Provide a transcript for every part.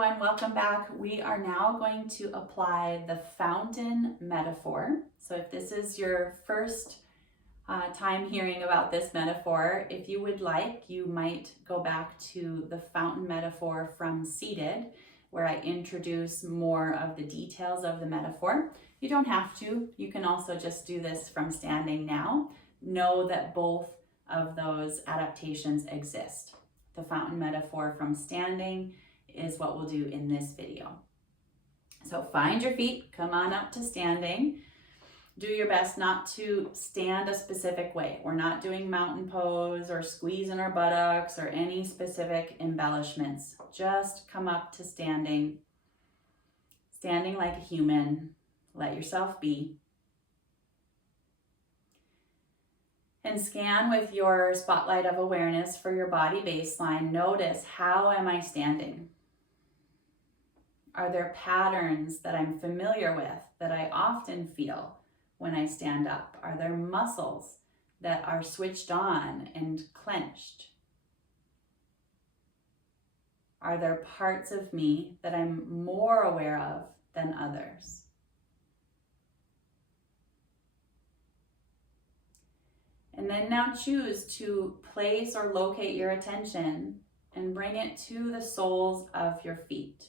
everyone, welcome back. We are now going to apply the fountain metaphor. So if this is your first time hearing about this metaphor, if you would like, you might go back to the fountain metaphor from Seated, where I introduce more of the details of the metaphor. You don't have to. You can also just do this from standing now. Know that both of those adaptations exist. The fountain metaphor from standing is what we'll do in this video. So find your feet, come on up to standing. Do your best not to stand a specific way. We're not doing mountain pose or squeezing our buttocks or any specific embellishments. Just come up to standing, standing like a human. Let yourself be. And scan with your spotlight of awareness for your body baseline. Notice, how am I standing? Are there patterns that I'm familiar with that I often feel when I stand up? Are there muscles that are switched on and clenched? Are there parts of me that I'm more aware of than others? And then now choose to place or locate your attention and bring it to the soles of your feet.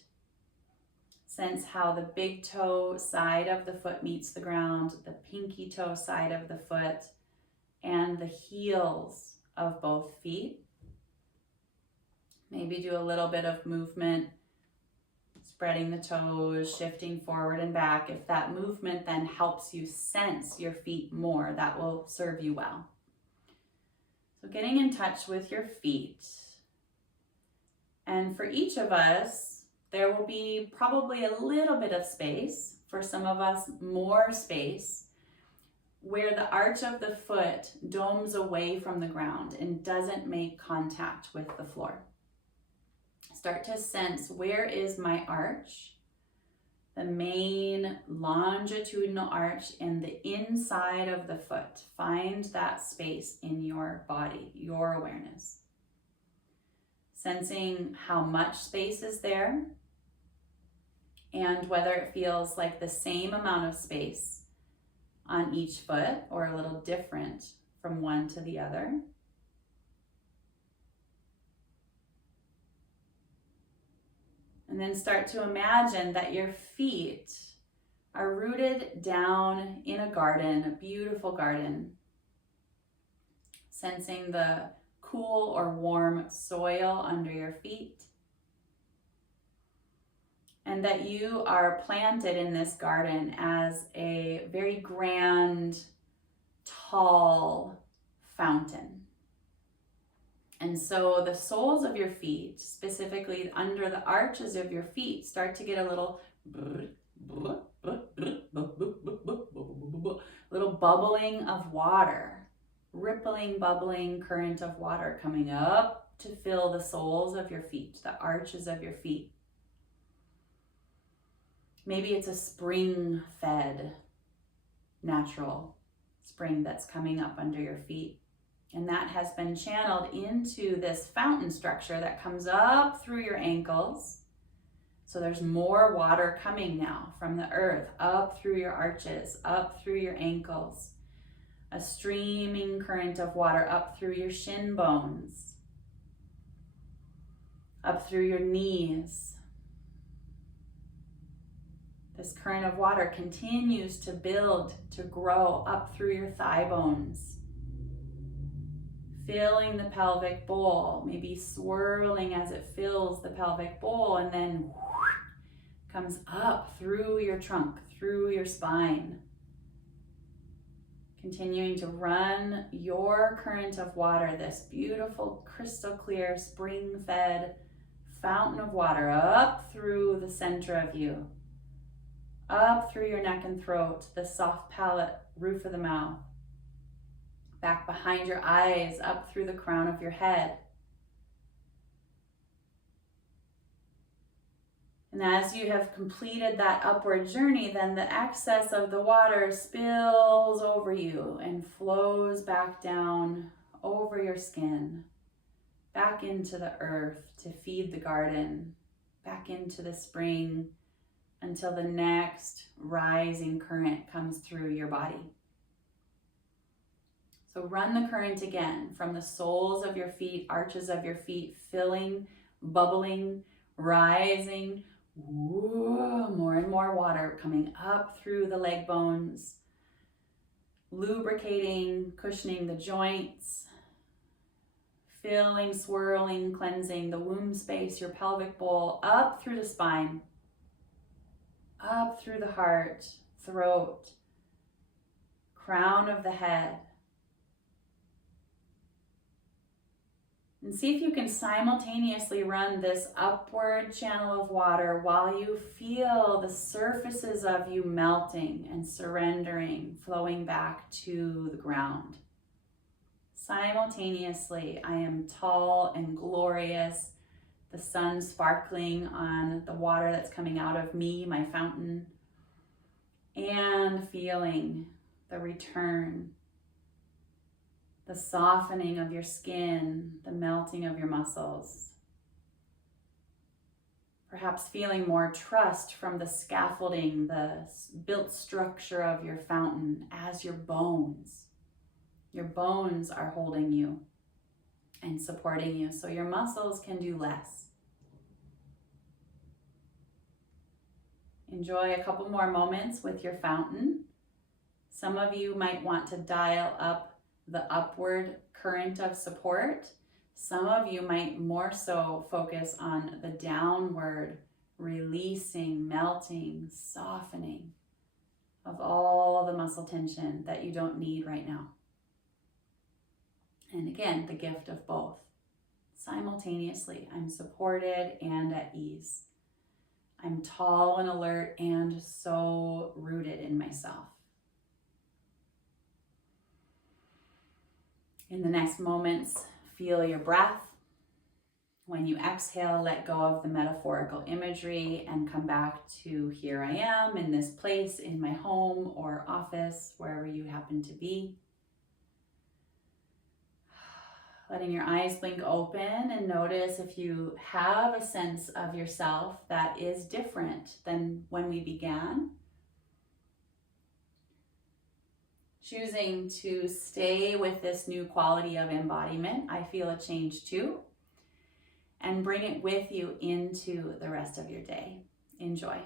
Sense how the big toe side of the foot meets the ground, the pinky toe side of the foot, and the heels of both feet. Maybe do a little bit of movement, spreading the toes, shifting forward and back. If that movement then helps you sense your feet more, that will serve you well. So getting in touch with your feet. And for each of us, there will be probably a little bit of space, for some of us more space, where the arch of the foot domes away from the ground and doesn't make contact with the floor. Start to sense, where is my arch? The main longitudinal arch and the inside of the foot. Find that space in your body, your awareness. Sensing how much space is there and whether it feels like the same amount of space on each foot or a little different from one to the other. And then start to imagine that your feet are rooted down in a garden, a beautiful garden. Sensing the cool or warm soil under your feet. And that you are planted in this garden as a very grand, tall fountain. And so the soles of your feet, specifically under the arches of your feet, start to get a little bubbling of water, rippling, bubbling current of water coming up to fill the soles of your feet, the arches of your feet. Maybe it's a spring-fed, natural spring that's coming up under your feet. And that has been channeled into this fountain structure that comes up through your ankles. So there's more water coming now from the earth, up through your arches, up through your ankles. A streaming current of water up through your shin bones, up through your knees. This current of water continues to build, to grow up through your thigh bones, filling the pelvic bowl, maybe swirling as it fills the pelvic bowl, and then comes up through your trunk, through your spine. Continuing to run your current of water, this beautiful, crystal clear, spring-fed fountain of water up through the center of you, up through your neck and throat, the soft palate, roof of the mouth, back behind your eyes, up through the crown of your head. And as you have completed that upward journey, then the excess of the water spills over you and flows back down over your skin, back into the earth to feed the garden, back into the spring until the next rising current comes through your body. So run the current again from the soles of your feet, arches of your feet, filling, bubbling, rising. More and more water coming up through the leg bones, lubricating, cushioning the joints, filling, swirling, cleansing the womb space, your pelvic bowl, up through the spine, up through the heart, throat, crown of the head. And see if you can simultaneously run this upward channel of water while you feel the surfaces of you melting and surrendering, flowing back to the ground. Simultaneously, I am tall and glorious, the sun sparkling on the water that's coming out of me, my fountain, and feeling the return, the softening of your skin, the melting of your muscles. Perhaps feeling more trust from the scaffolding, the built structure of your fountain as your bones. Your bones are holding you and supporting you, so your muscles can do less. Enjoy a couple more moments with your fountain. Some of you might want to dial up the upward current of support. Some of you might more so focus on the downward, releasing, melting, softening of all the muscle tension that you don't need right now. And again, the gift of both. Simultaneously, I'm supported and at ease. I'm tall and alert and so rooted in myself. In the next moments, feel your breath. When you exhale, let go of the metaphorical imagery and come back to here I am in this place, in my home or office, wherever you happen to be. Letting your eyes blink open and notice if you have a sense of yourself that is different than when we began. Choosing to stay with this new quality of embodiment, I feel a change too, and bring it with you into the rest of your day. Enjoy.